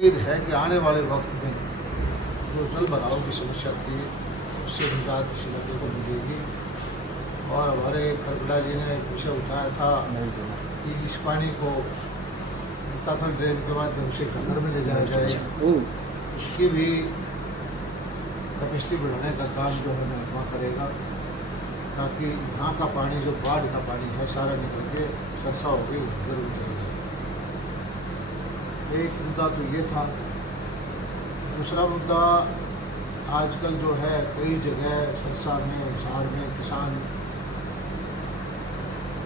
उम्मीद है कि आने वाले वक्त में जो जल भराव की समस्या थी उससे निजात किसी लड़के को मिलेगी। और हमारे खरगड़ा जी ने एक विषय उठाया था कि इस पानी को ताथल ड्रेन के माध्यम से घर में ले जाया जाए, उसकी भी कैपेसिटी बढ़ाने का काम जो है महकमा करेगा, ताकि यहाँ का पानी जो बाढ़ का पानी है सारा निकल के सरसा हो गई उधर भी चले जाए। एक मुद्दा तो ये था। दूसरा मुद्दा, आजकल जो है कई जगह सरसा में, हिसार में किसान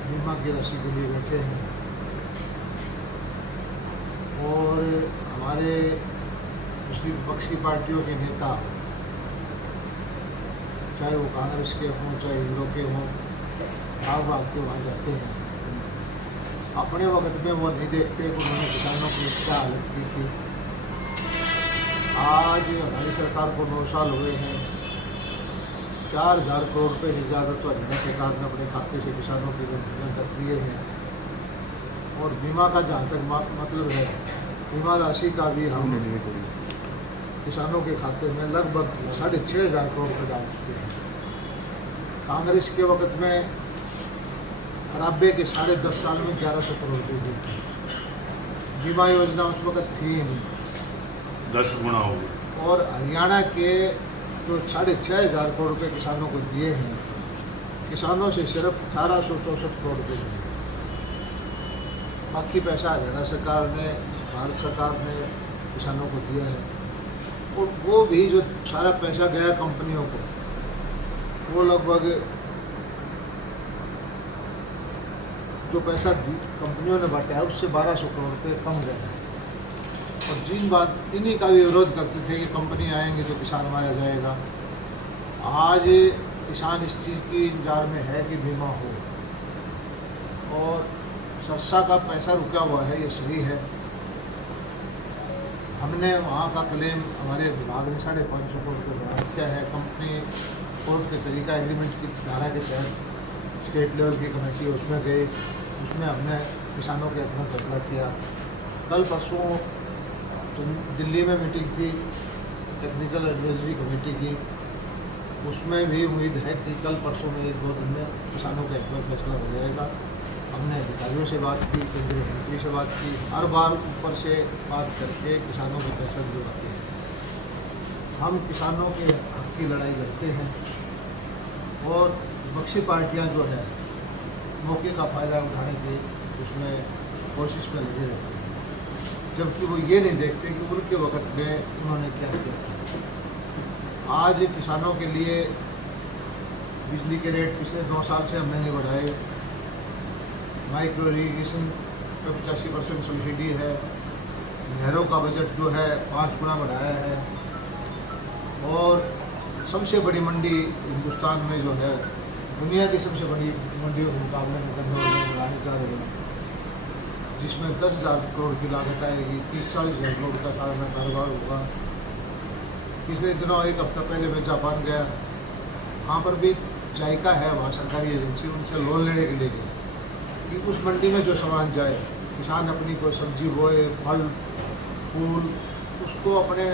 बीमा की रस्सी के लिए बैठे हैं और हमारे दूसरी पक्ष की पार्टियों के नेता, चाहे वो कांग्रेस के हों चाहे हिंदू के हों, भाग भाग के वहाँ जाते हैं। अपने वक्त में वो नहीं देखते कि उन्होंने किसानों की क्या हालत की थी। आज हमारी सरकार को 9 साल हुए हैं, 4,000 करोड़ रुपये से ज़्यादा तो हरियाणा सरकार ने अपने खाते से किसानों के लिए कर दिए हैं। और बीमा का जहाँ तक मतलब है, बीमा राशि का भी हम किसानों के खाते में लगभग 6,500 करोड़ रुपये डाल चुके हैं। कांग्रेस के वक्त में खराबे के 10.5 साल में 1100 करोड़ रुपये दी। बीमा योजना उस वक्त थी नहीं, 10 गुना हो गया। और हरियाणा के जो 6,500 करोड़ रुपये किसानों को दिए हैं, किसानों से सिर्फ 1864 करोड़ रुपये दिए। बाकी पैसा हरियाणा सरकार ने, भारत सरकार ने किसानों को दिया है। और वो भी जो सारा पैसा गया कंपनियों को, वो लगभग जो पैसा कंपनियों ने बांटा है उससे 1200 करोड़ रुपये कम गया है। और इन्हीं का भी विरोध करते थे कि कंपनी आएंगे तो किसान मारा जाएगा। आज किसान इस चीज़ की इंतजार में है कि बीमा हो। और सरसा का पैसा रुका हुआ है, ये सही है। हमने वहाँ का क्लेम हमारे विभाग ने 550 करोड़ रुपये बना किया है। कंपनी कोर्ट के तरीका एग्रीमेंट की धारा के तहत स्टेट लेवल की कमेटी उसमें गई, उसमें हमने किसानों के अपना फैसला किया। कल परसों तो दिल्ली में मीटिंग थी टेक्निकल एडवाइजरी कमेटी की, उसमें भी उम्मीद है कि कल परसों में 1-2 दिन में किसानों का एक बार फैसला हो जाएगा। हमने अधिकारियों से बात की, केंद्रीय मंत्री से बात की, हर बार ऊपर से बात करके किसानों के पैसा दिलवाते हैं। हम किसानों के हक की लड़ाई लड़ते हैं और विपक्षी पार्टियां जो है मौके का फ़ायदा उठाने की उसमें कोशिश में लगे रहते हैं, जबकि वो ये नहीं देखते कि उनके वक्त में उन्होंने क्या किया था। आज किसानों के लिए बिजली के रेट पिछले 2 साल से हमने नहीं बढ़ाए। माइक्रो इरीगेशन पर 85% सब्सिडी है। नहरों का बजट जो है 5 गुना बढ़ाया है। और सबसे बड़ी मंडी हिंदुस्तान में जो है, दुनिया की सबसे बड़ी मंडियों के मुकाबले में बढ़ाने जा रहे हैं, जिसमें 10,000 करोड़ की लागत आएगी। 30-40 करोड़ का सालाना कारोबार होगा। पिछले दिनों एक हफ्ता पहले मैं जापान गया, वहाँ पर भी जायका है, वहाँ सरकारी एजेंसी, उनसे लोन लेने के लिए गया कि उस मंडी में जो सामान जाए, किसान अपनी कोई सब्जी बोए, फल फूल, उसको अपने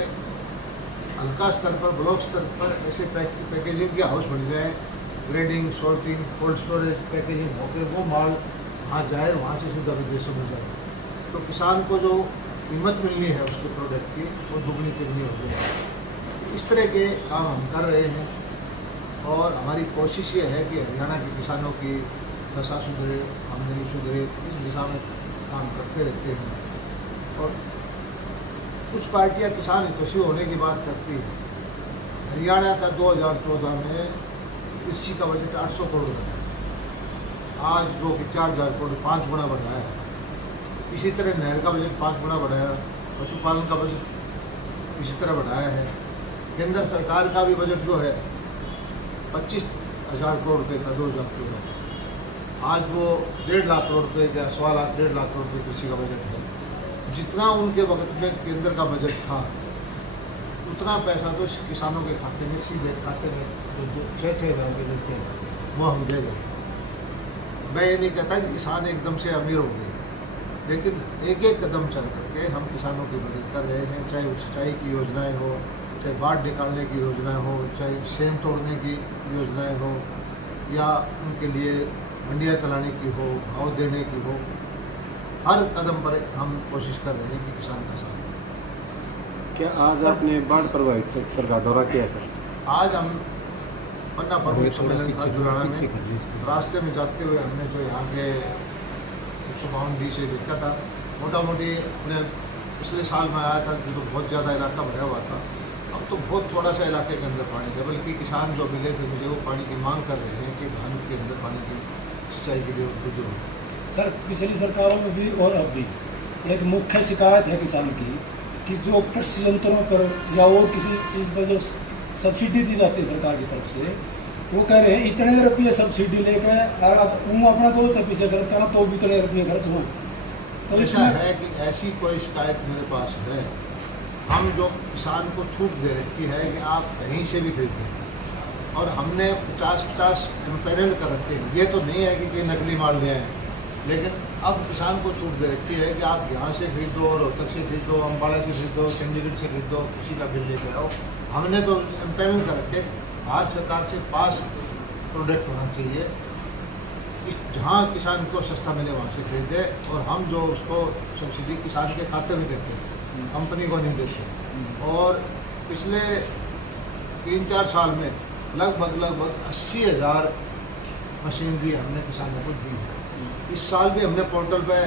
हल्का स्तर पर, ब्लॉक स्तर पर ऐसे पैकेजिंग के हाउस बन जाए, grading, sorting, cold storage, packaging होकर वो माल वहाँ जाए, वहाँ से सीधा विदेशों में जाए, तो किसान को जो कीमत मिलनी है उसके प्रोडक्ट की, वो दुगनी तिगनी हो जाए। इस तरह के काम हम कर रहे हैं और हमारी कोशिश ये है कि हरियाणा के किसानों की दशा सुधरे, आमदनी सुधरे, इस दिशा में काम करते रहते हैं। और कुछ पार्टियां किसान हितैषी होने की बात करती है। हरियाणा का 2014 में कृषि का बजट 800 करोड़ है, आज जो कि 4,000 करोड़, 5 गुना बढ़ाया है। इसी तरह नहर का बजट 5 गुना बढ़ाया, पशुपालन का बजट इसी तरह बढ़ाया है। केंद्र सरकार का भी बजट जो है 25,000 करोड़ रुपये का 2014, आज वो 1.5 लाख करोड़ रुपये का, 1.25 लाख 1.5 लाख करोड़ रुपये कृषि का बजट है। जितना उनके वक्त में केंद्र का बजट था, उतना पैसा तो किसानों के खाते में, सीधे खाते में 6,000 रुपये देते हैं, वो हम दे गए। मैं ये नहीं कहता कि किसान एकदम से अमीर हो गए, लेकिन एक एक कदम चल करके हम किसानों की मदद कर रहे हैं, चाहे वो सिंचाई की योजनाएं हो, चाहे बाढ़ निकालने की योजनाएं हो, चाहे सेम तोड़ने की योजनाएं हो, या उनके लिए मंडियाँ चलाने की हो, भाव देने की हो। हर कदम पर हम कोशिश कर रहे हैं कि किसान का साथ दें। क्या आज आपने बाढ़ प्रभावित क्षेत्र का दौरा किया सर? आज हम पन्ना प्रमुख सम्मेलन था जुड़ाना में, रास्ते में जाते हुए हमने जो यहाँ के 152D से देखा था, मोटा मोटी अपने पिछले साल में आया था जो बहुत ज़्यादा इलाका भरा हुआ था, अब तो बहुत थोड़ा सा इलाके के अंदर पानी है। बल्कि किसान जो मिले थे मुझे वो पानी की मांग कर रहे हैं कि धान के अंदर पानी की सिंचाई के लिए बुजुर्ग हो। सर पिछली सरकारों में भी और अब भी एक मुख्य शिकायत है किसान की कि जो कृषि यंत्रों पर या और किसी चीज़ पर जो सब्सिडी दी जाती है सरकार की तरफ से, वो कह रहे हैं इतने रुपये सब्सिडी लेकर वो अपना को तो पीछे खर्च करना तो भी इतने रुपये खर्च हुए। तो ऐसा है कि ऐसी कोई शिकायत मेरे पास है, हम जो किसान को छूट दे रखी है कि आप कहीं से भी खरीदें, और हमने 50-50 एम्पेरल कर रखे हैं। ये तो नहीं है कि नकली माल ले आए, लेकिन अब किसान को छूट दे रखी है कि आप यहाँ से खरीदो, रोहतक से खरीदो, अम्बाड़ा से खरीदो, चंडीगढ़ से खरीदो, किसी का बिल लेकर आओ। हमने तो एम्पेरल कर रखे, भारत सरकार से पास प्रोडक्ट होना चाहिए कि जहाँ किसान को सस्ता मिले वहाँ से खरीदे, और हम जो उसको सब्सिडी किसान के खाते में देते हैं, कंपनी को नहीं देते। और पिछले 3-4 साल में लगभग 80,000 मशीनरी हमने किसानों को दी है। इस साल भी हमने पोर्टल पे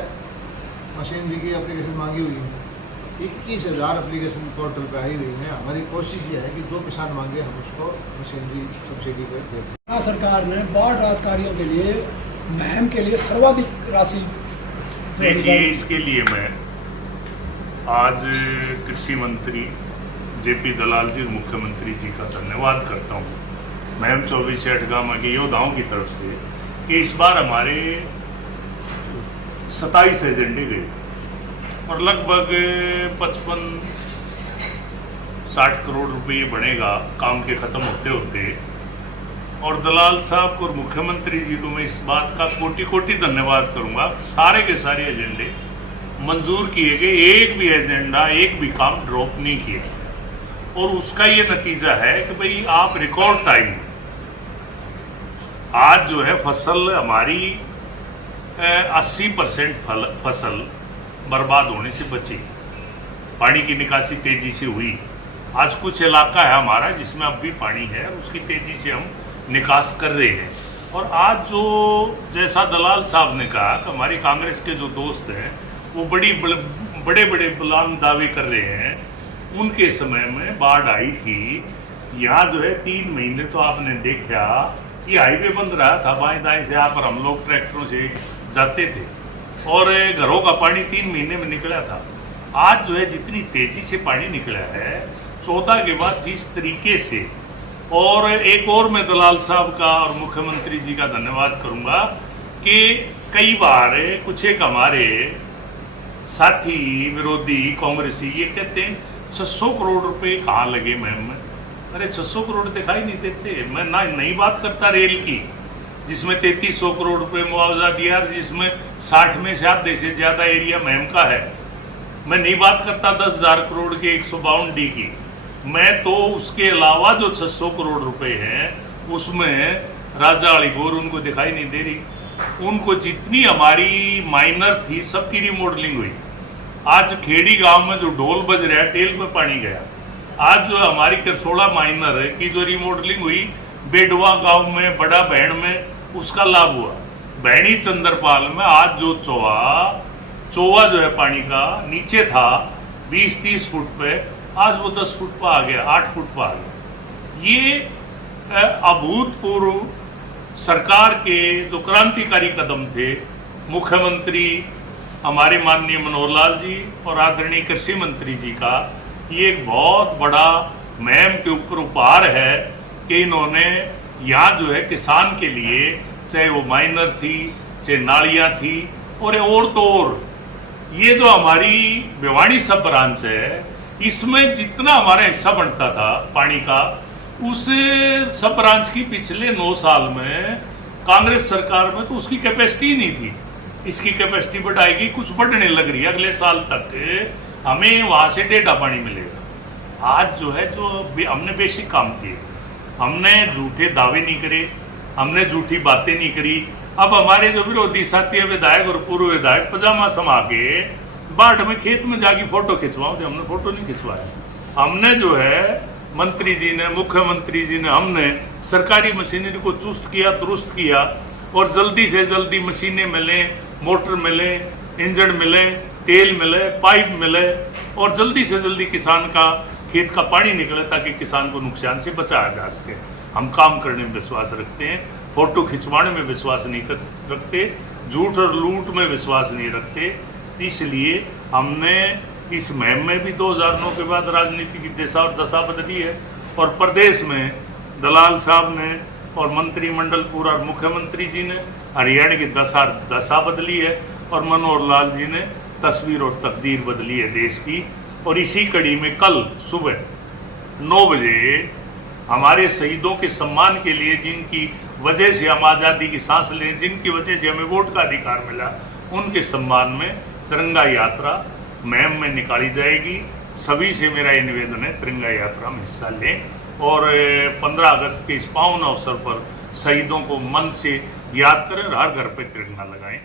मशीनरी की एप्लीकेशन मांगी हुई है, 21,000 एप्लीकेशन पोर्टल पे आई हुई है। हमारी कोशिश ये है कि जो किसान मांगे हम उसको मशीनरी सब्सिडी पर दे दें। सरकार ने बाढ़ राहत कार्यों के लिए मुहिम के लिए सर्वाधिक राशि देखिए, इसके लिए मैं आज कृषि मंत्री JP दलाल जी, मुख्यमंत्री जी का धन्यवाद करता हूँ मुहिम 24/8 गाँव के योद्धाओं की तरफ से कि इस बार हमारे 27 एजेंडे गए और लगभग 55-60 करोड़ रुपये बनेगा काम के ख़त्म होते होते। और दलाल साहब और मुख्यमंत्री जी को मैं इस बात का कोटि धन्यवाद करूंगा। सारे के सारे एजेंडे मंजूर किए गए, एक भी एजेंडा, एक भी काम ड्रॉप नहीं किया। और उसका ये नतीजा है कि भाई आप रिकॉर्ड टाइम में आज जो है फसल हमारी 80% फसल बर्बाद होने से बची, पानी की निकासी तेजी से हुई। आज कुछ इलाका है हमारा जिसमें अब भी पानी है, उसकी तेजी से हम निकास कर रहे हैं। और आज जो जैसा दलाल साहब ने कहा कि हमारी कांग्रेस के जो दोस्त हैं वो बड़े बड़े बुलंद दावे कर रहे हैं, उनके समय में बाढ़ आई थी। यहाँ जो है 3 महीने तो आपने देखा ये हाईवे बंद रहा था, बाएं दाएं से यहाँ पर हम लोग ट्रैक्टरों से जाते थे और घरों का पानी 3 महीने में निकला था। आज जो है जितनी तेजी से पानी निकला है 14 के बाद जिस तरीके से, और एक और मैं दलाल साहब का और मुख्यमंत्री जी का धन्यवाद करूंगा कि कई बार कुछ एक हमारे साथी विरोधी कांग्रेसी ये कहते हैं 600 करोड़ रुपए कहाँ लगे मैम में। अरे 600 करोड़ दिखाई नहीं देते। मैं ना नई बात करता रेल की जिसमें 3300 करोड़ रुपए मुआवजा दिया, जिसमें 60 में से आधे से ज़्यादा एरिया महम का है। मैं नहीं बात करता 10,000 करोड़ के 152D की। मैं तो उसके अलावा जो 600 करोड़ रुपए हैं उसमें राजा वाली गोर उनको दिखाई नहीं दे रही। उनको जितनी हमारी माइनर थी सबकी रिमॉडलिंग हुई। आज खेड़ी गांव में जो ढोल बज रहा है टेल में पानी गया। आज जो हमारी करसोड़ा माइनर है की जो रिमॉडलिंग हुई बेडवा गांव में, बड़ा बहन में, उसका लाभ हुआ। बहनी चंद्रपाल में आज जो चौवा जो है पानी का नीचे था 20-30 फुट पे, आज वो 10 फुट पर आ गया, 8 फुट पर आ गया। ये अभूतपूर्व सरकार के जो क्रांतिकारी कदम थे, मुख्यमंत्री हमारे माननीय मनोहर लाल जी और आदरणीय कृषि मंत्री जी का, ये एक बहुत बड़ा मुहिम के ऊपर उपहार है कि इन्होंने यहाँ जो है किसान के लिए, चाहे वो माइनर थी, चाहे नालियाँ थी, और तो और ये जो हमारी भिवाड़ी सब ब्रांच है, इसमें जितना हमारा हिस्सा बनता था पानी का, उस सब ब्रांच की पिछले 9 साल में कांग्रेस सरकार में तो उसकी कैपेसिटी नहीं थी। इसकी कैपेसिटी बढ़ाएगी, कुछ बढ़ने लग रही है। अगले साल तक हमें वहाँ से डेटा पानी मिलेगा। आज जो है जो हमने बेसिक काम किए, हमने झूठे दावे नहीं करे, हमने झूठी बातें नहीं करी। अब हमारे जो विरोधी साथी विधायक और पूर्व विधायक पजामा समा के बाट में खेत में जाके फोटो खिंचवाओ, तो हमने फोटो नहीं खिंचवाया। हमने जो है मंत्री जी ने, मुख्यमंत्री जी ने, हमने सरकारी मशीनरी को चुस्त किया, दुरुस्त किया और जल्दी से जल्दी मशीनें मिले, मोटर मिले, इंजन मिले, तेल मिले, पाइप मिले और जल्दी से जल्दी किसान का खेत का पानी निकले ताकि किसान को नुकसान से बचाया जा सके। हम काम करने में विश्वास रखते हैं, फोटो खिंचवाने में विश्वास नहीं रखते, झूठ और लूट में विश्वास नहीं रखते। इसलिए हमने इस मुहिम में भी 2009 के बाद राजनीति की दिशा और दशा बदली है और प्रदेश में दलाल साहब ने और मंत्रिमंडल पूरा मुख्यमंत्री जी ने हरियाणा की दशा बदली है और मनोहर लाल जी ने तस्वीर और तकदीर बदली है देश की। और इसी कड़ी में कल सुबह 9 बजे हमारे शहीदों के सम्मान के लिए, जिनकी वजह से हम आज़ादी की सांस लें, जिनकी वजह से हमें वोट का अधिकार मिला, उनके सम्मान में तिरंगा यात्रा मुहिम में निकाली जाएगी। सभी से मेरा ये निवेदन है, तिरंगा यात्रा में हिस्सा लें और 15 अगस्त के इस पावन अवसर पर शहीदों को मन से याद करें और हर घर पर तिरंगा लगाएं।